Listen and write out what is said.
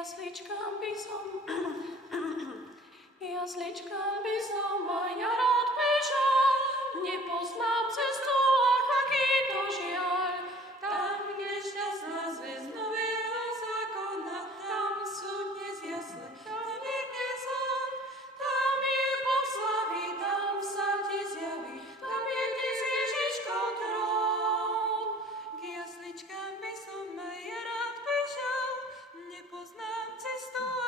Jasličkám by som aj ja rád bežal, nepoznám cestu a aký to žiaľ. Tam, kde šťastná zväz nového zákona, tam sú dnes jasle, tam je dnes on. Tam je Boh slavy, tam sa ti zjaví, tam je dnes Ježiško trón. K jasličkám by som aj ja rád bežal, nepoznám cestu